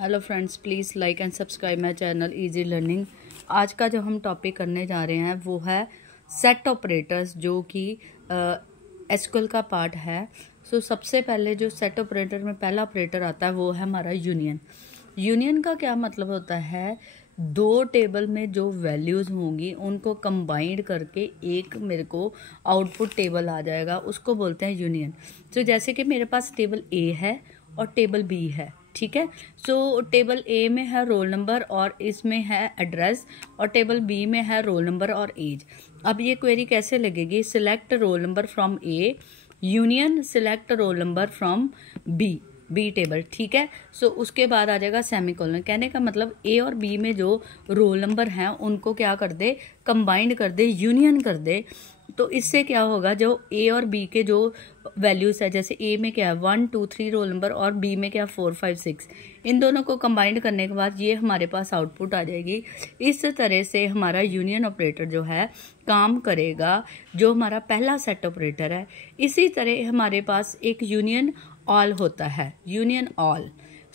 Hello friends, please like and subscribe my channel easy learning. आज का जो हम टॉपिक करने जा रहे हैं वो है सेट ऑपरेटर्स, जो कि एसक्यूएल का पार्ट है। सबसे पहले जो सेट ऑपरेटर में पहला ऑपरेटर आता है वो है हमारा यूनियन। यूनियन का क्या मतलब होता है? दो टेबल में जो वैल्यूज़ होंगी उनको कंबाइंड करके एक मेरे को आउटपुट टेबल आ जाएगा, उसको बोलते हैं यूनियन। जैसे कि मेरे पास टेबल ए है और टेबल बी है, ठीक है। टेबल ए में है रोल नंबर और इसमें है एड्रेस, और टेबल बी में है रोल नंबर और एज। अब ये क्वेरी कैसे लगेगी? Select roll number from A union select roll number from B table, ठीक है। उसके बाद आ जाएगा सेमीकोलन। कहने का मतलब ए और बी में जो रोल नंबर हैं उनको क्या कर दे, कंबाइंड कर दे, यूनियन कर दे। तो इससे क्या होगा, जो ए और बी के जो वैल्यूज है, जैसे ए में क्या है 1 2 3 रोल नंबर और बी में क्या 4 5 6, इन दोनों को कंबाइंड करने के बाद ये हमारे पास आउटपुट आ जाएगी। इस तरह से हमारा यूनियन ऑपरेटर जो है काम करेगा, जो हमारा पहला सेट ऑपरेटर है। इसी तरह हमारे पास एक यूनियन ऑल होता है, यूनियन ऑल।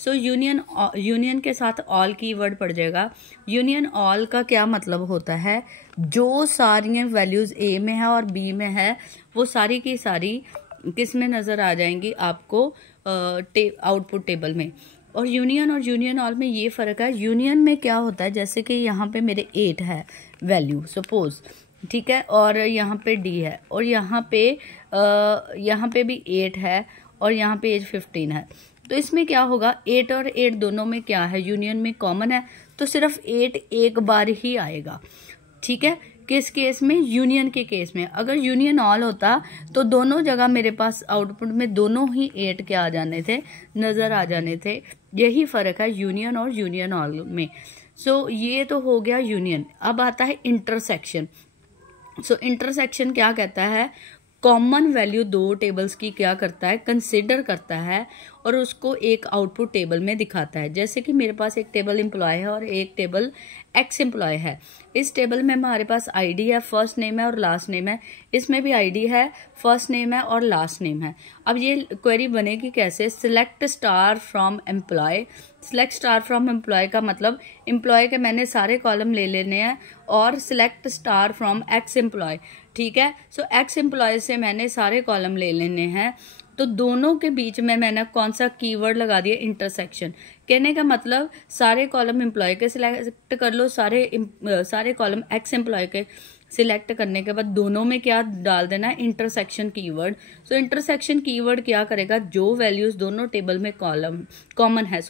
यूनियन के साथ ऑल की वर्ड पड़ जाएगा। यूनियन ऑल का क्या मतलब होता है? जो सारी वैल्यूज ए में है और बी में है वो सारी की सारी किस में नजर आ जाएंगी आपको? आउटपुट टेबल में। और यूनियन ऑल में ये फर्क है। यूनियन में क्या होता है, जैसे कि यहाँ पे मेरे 8 है वैल्यू सपोज, ठीक है, और यहाँ पे डी है, और यहाँ पे भी 8 है, और यहाँ पे एज 15 है। तो इसमें क्या होगा, 8 और 8 दोनों में क्या है, यूनियन में कॉमन है, तो सिर्फ 8 एक बार ही आएगा, ठीक है। किस केस में? यूनियन के केस में। अगर यूनियन ऑल होता तो दोनों जगह मेरे पास आउटपुट में दोनों ही 8 के आ जाने थे, नजर आ जाने थे। यही फर्क है यूनियन और यूनियन ऑल में। ये तो हो गया यूनियन। अब आता है इंटरसेक्शन। इंटरसेक्शन क्या कहता है? कॉमन वैल्यू दो टेबल्स की क्या करता है, कंसिडर करता है और उसको एक आउटपुट टेबल में दिखाता है। जैसे कि मेरे पास एक टेबल एम्प्लॉय है और एक टेबल एक्स एम्प्लॉय है। इस टेबल में हमारे पास आईडी है, फर्स्ट नेम है और लास्ट नेम है। इसमें भी आईडी है, फर्स्ट नेम है और लास्ट नेम है। अब ये क्वेरी बनेगी कैसे? Select star from employ. Select star from employ का मतलब एम्प्लॉय के मैंने सारे कॉलम ले लेने हैं, और select star from X employ, ठीक है। एक्स एम्प्लॉय से मैंने सारे कॉलम ले लेने हैं। तो दोनों के बीच में मैंने कौन सा कीवर्ड लगा दिया? इंटरसेक्शन। कहने का मतलब सारे कॉलम एम्प्लॉय के सिलेक्ट कर लो, सारे कॉलम एक्स एम्प्लॉय के सिलेक्ट करने के बाद दोनों में क्या डाल देना है? Intersection keyword. इंटरसेक्शन कीवर्ड क्या करेगा? जो वैल्यूज दोनों टेबल में कॉमन है,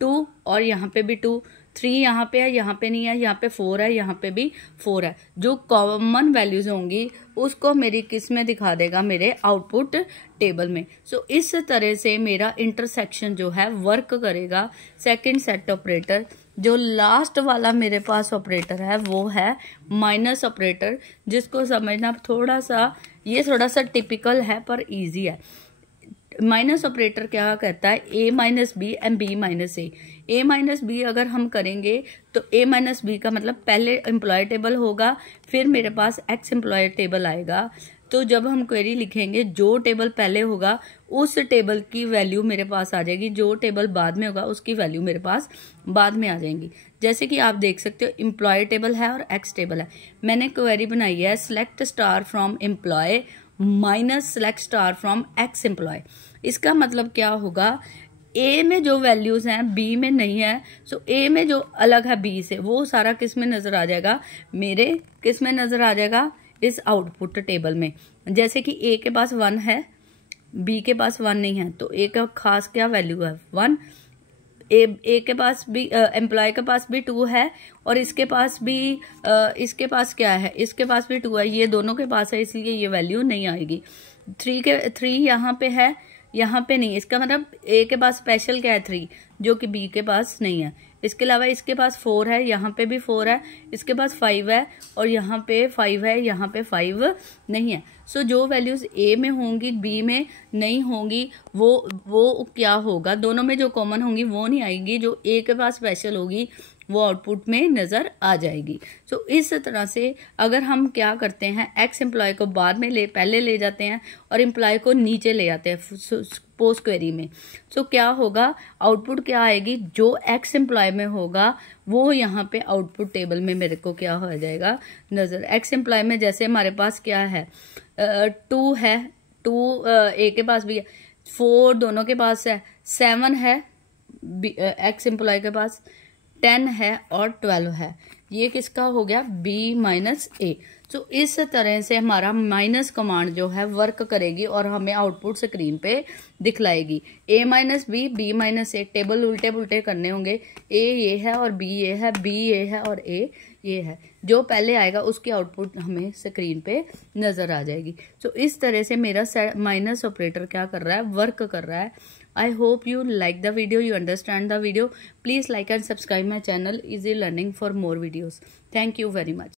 2 और यहाँ पे भी 2, 3 यहाँ पे है, यहाँ पे नहीं है, यहाँ पे 4 है, यहाँ पे भी 4 है। जो कॉमन वैल्यूज होंगी उसको मेरी किस में दिखा देगा? मेरे आउटपुट टेबल में। इस तरह से मेरा इंटरसेक्शन जो है वर्क करेगा। सेकंड सेट ऑपरेटर, जो लास्ट वाला मेरे पास ऑपरेटर है वो है माइनस ऑपरेटर, जिसको समझना थोड़ा सा टिपिकल है पर इजी है। माइनस ऑपरेटर क्या कहता है? A minus B and B minus A. A minus B अगर हम करेंगे तो ए माइनस बी का मतलब पहले एम्प्लॉय टेबल होगा, फिर मेरे पास एक्स एम्प्लॉय टेबल आएगा। तो जब हम क्वेरी लिखेंगे, जो टेबल पहले होगा उस टेबल की वैल्यू मेरे पास आ जाएगी, जो टेबल बाद में होगा उसकी वैल्यू मेरे पास बाद में आ जाएंगी। जैसे कि आप देख सकते हो, एम्प्लॉय टेबल है और एक्स टेबल है। मैंने क्वेरी बनाई है select star from employ minus select star from X employ. इसका मतलब क्या होगा? ए में जो वैल्यूज हैं बी में नहीं है। ए में जो अलग है बी से, वो सारा किस में नजर आ जाएगा? मेरे किस में नजर आ जाएगा? इस आउटपुट टेबल में। जैसे कि ए के पास 1 है, बी के पास 1 नहीं है, तो ए का खास क्या वैल्यू है? 1। ए के पास भी एम्प्लॉय के पास भी 2 है, और इसके पास क्या है? इसके पास भी 2 है। ये दोनों के पास है, इसलिए ये वैल्यू नहीं आएगी। 3 यहाँ पे है, यहाँ पे नहीं। इसका मतलब ए के पास स्पेशल क्या है? 3, जो कि बी के पास नहीं है। इसके अलावा इसके पास 4 है, यहाँ पे भी 4 है, इसके पास 5 है, और यहाँ पे 5 है, यहाँ पे 5 नहीं है। जो वैल्यूज ए में होंगी बी में नहीं होंगी, वो क्या होगा? दोनों में जो कॉमन होंगी वो नहीं आएगी। जो ए के पास स्पेशल होगी वो आउटपुट में नज़र आ जाएगी। सो इस तरह से अगर हम क्या करते हैं, एक्स एम्प्लॉय को बाद में पहले ले जाते हैं और एम्प्लॉय को नीचे ले आते हैं पोस्ट क्वेरी में। सो क्या होगा, आउटपुट क्या आएगी, जो एक्स एम्प्लॉय में होगा वो यहाँ पे आउटपुट टेबल में मेरे को क्या हो जाएगा नज़र। एक्स एम्प्लॉय में जैसे हमारे पास क्या है, 2 है, 2 ए के पास भी है, 4 दोनों के पास है, 7 है एक्स एम्प्लॉय के पास, 10 है और 12 है। ये किसका हो गया, बी माइनस ए। तो इस तरह से हमारा माइनस कमांड जो है वर्क करेगी और हमें आउटपुट स्क्रीन पे दिखलाएगी। ए माइनस बी, बी माइनस ए, टेबल उल्टे पुल्टे करने होंगे। ए ये है और बी ये है, बी ये है और ए ये है। जो पहले आएगा उसकी आउटपुट हमें स्क्रीन पे नजर आ जाएगी। तो इस तरह से मेरा माइनस ऑपरेटर क्या कर रहा है, वर्क कर रहा है। I hope you like the video, you understand the video. Please like and subscribe my channel Easy Learning for more videos. Thank you very much.